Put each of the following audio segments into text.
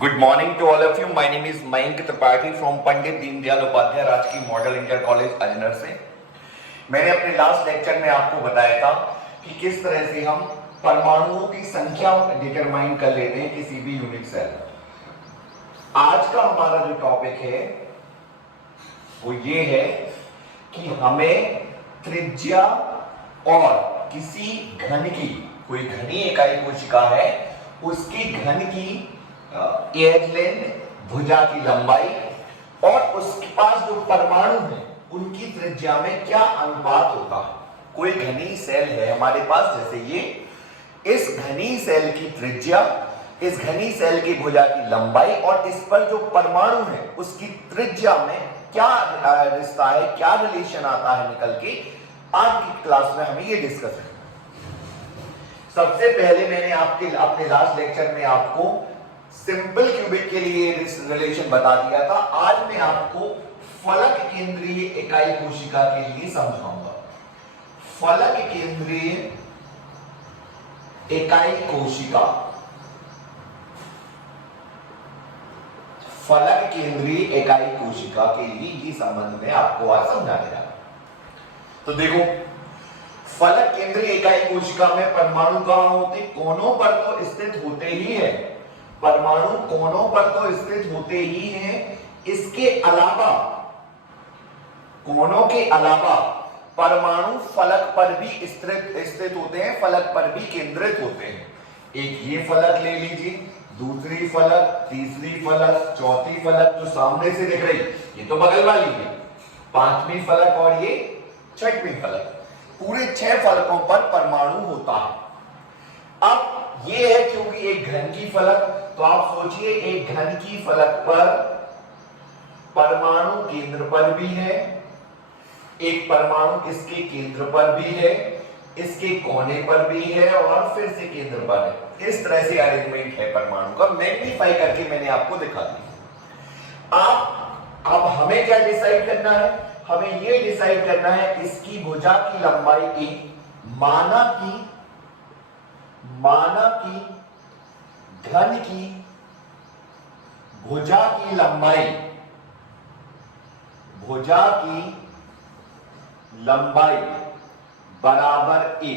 Good morning to all of you. My name is Mayank Tripathi from Pandit Deendayal Upadhyay राजकीय model inter college Ajnar से। मैंने अपने last lecture में आपको बताया था कि किस तरह से हम परमाणुओं की संख्या डिटरमाइन कर लेते हैं किसी भी यूनिट सेल। आज का हमारा जो टॉपिक है वो ये है कि हमें त्रिज्या और किसी घन की, कोई घनी इकाई कोशिका है, उसकी घन की एज लेंथ, भुजा की लंबाई और उसके पास जो परमाणु है उनकी त्रिज्या में क्या अनुपात होता है। कोई घनी सेल है हमारे पास, जैसे ये, इस घनी सेल की त्रिज्या, इस घनी सेल की भुजा की लंबाई और इस पर जो परमाणु है उसकी त्रिज्या में क्या रिश्ता है, क्या रिलेशन आता है निकल के, आज की क्लास में हमें ये डिस्कस करना। सबसे पहले मैंने अपने लास्ट लेक्चर में आपको सिंपल क्यूबिक के लिए रिलेशन बता दिया था। आज मैं आपको फलक केंद्रीय इकाई कोशिका के लिए समझाऊंगा। फलक केंद्रीय इकाई कोशिका, फलक केंद्रीय इकाई कोशिका के लिए ये संबंध में आपको आज समझाने जा रहा हूं। तो देखो, फलक केंद्रीय इकाई कोशिका में परमाणु कहां होते? कोनों पर तो स्थित होते ही है, परमाणु कोनों पर तो स्थित होते ही हैं। इसके अलावा, कोनों के अलावा परमाणु फलक पर भी स्थित होते हैं, फलक पर भी केंद्रित होते हैं। एक ये फलक ले लीजिए, दूसरी फलक, तीसरी फलक, चौथी फलक जो सामने से दिख रही, ये तो बगल वाली है, पांचवी फलक और ये छठवीं फलक, पूरे 6 फलकों पर परमाणु होता है। अब ये है क्योंकि एक घन की फलक, तो आप सोचिए एक घन की फलक पर परमाणु केंद्र पर भी है, एक परमाणु इसके केंद्र पर भी है, इसके कोने पर भी है और फिर से केंद्र पर है। इस तरह से अरेंजमेंट है परमाणु का। मैग्नीफाई करके मैंने आपको दिखा दिया। अब हमें क्या डिसाइड करना है? हमें यह डिसाइड करना है इसकी भुजा की लंबाई की, माना कि घन की भुजा की लंबाई, भुजा की लंबाई बराबर a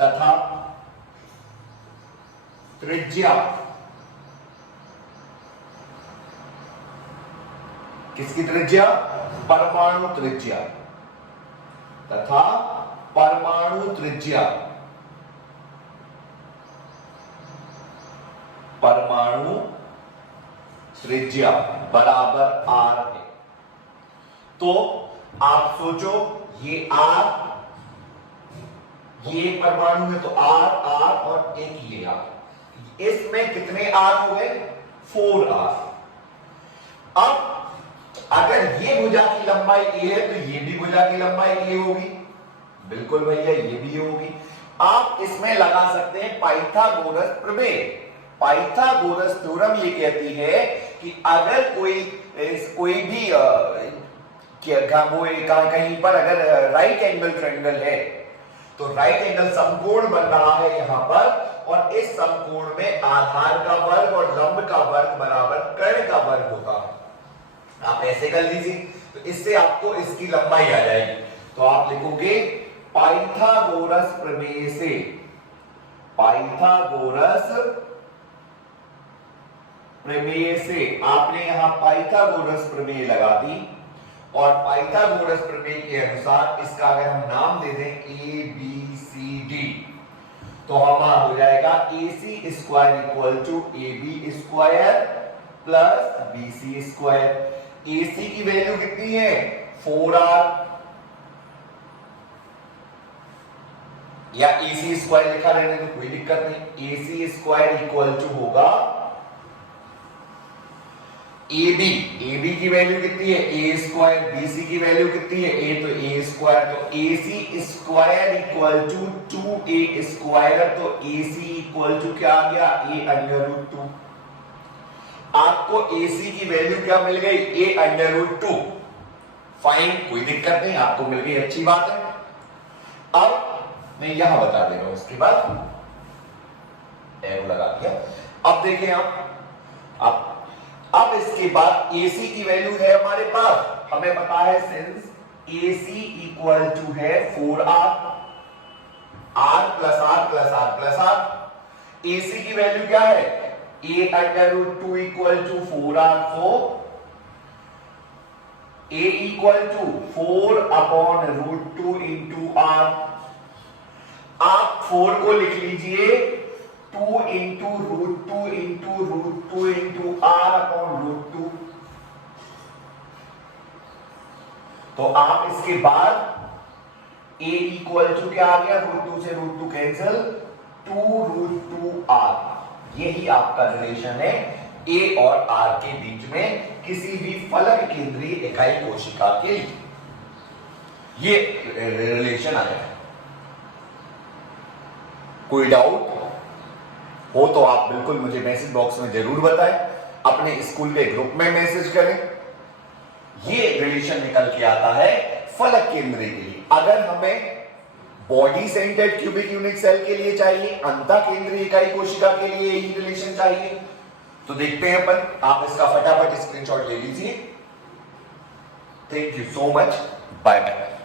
तथा त्रिज्या, किसकी त्रिज्या? परमाणु त्रिज्या, तथा परमाणु त्रिज्या, परमाणु त्रिज्या बराबर r है। तो आप सोचो, ये r, ये परमाणु है तो r और एक ये r, इसमें कितने r हो गए? 4r। अब अगर ये भुजा की लंबाई a है तो ये भी भुजा की लंबाई a होगी, बिल्कुल भैया, ये भी होगी। आप इसमें लगा सकते हैं पाइथागोरस प्रमेय। पाइथागोरस थ्योरम ये कहती है कि अगर कोई भी कहीं पर अगर राइट एंगल ट्रायंगल है तो राइट एंगल समकोण बन रहा है यहां पर, और इस समकोण में आधार का वर्ग और लंब का वर्ग बराबर कर्ण का वर्ग होता है। आप ऐसे कर लीजिए, तो इससे आपको इसकी लंबाई आ जाएगी। तो आप लिखोगे पाइथागोरस प्रमेय से, पाइथागोरस प्रमेय से, आपने यहां पाइथागोरस प्रमेय लगा दी, और पाइथागोरस प्रमेय के अनुसार इसका अगर हम नाम दे दें ए बी सी डी, तो हमारा हो जाएगा AC square equal to AB square plus BC square. AC की वैल्यू कितनी है? 4R, या AC स्क्वायर लिखा रहने तो कोई दिक्कत नहीं। AC स्क्वायर इक्वल टू होगा AB, AB की वैल्यू कितनी है? A square. BC की वैल्यू कितनी है? A, तो A स्क्वायर, तो AC square equal to 2A square, तो AC इक्वल टू क्या आ गया? A under root 2। आपको AC की वैल्यू क्या मिल गई? A under root 2। फाइन, कोई दिक्कत नहीं, आपको मिल गई, अच्छी बात है। अब मैं यहां बता दे रहा हूं, उसके बाद एरो लगा दिया। अब देखें अब इसके बाद AC की वैल्यू है हमारे पास, हमें पता है सिंस AC इक्वल टू है 4R, R plus R plus R plus R। AC की वैल्यू क्या है? A under root 2 equal to 4R, so A equal to 4 upon root 2 into R। आप 4 को लिख लीजिए 2 into root 2 into root 2 into R upon root 2। तो आप इसके बाद A इक्वल टू क्या आ गया? रूट 2 से रूट 2 कैंसिल, 2 रूट 2 R। यही आपका रिलेशन है A और R के बीच में किसी भी फलक केंद्रीय इकाई कोशिका के लिए, ये रिलेशन आया है। कोई डाउट हो तो आप बिल्कुल मुझे मैसेज बॉक्स में जरूर बताएं, अपने स्कूल के ग्रुप में मैसेज करें। ये रिलेशन निकल के आता है फलक केंद्रीय के लिए। अगर हमें body centred cubic unit cell के लिए चाहिए, अंतः केंद्रीय इकाई कोशिका के लिए यही रिलेशन चाहिए, तो देखते हैं अपन। आप इसका फटाफट स्क्रीनशॉट ले लीजिए। Thank you so much, bye bye.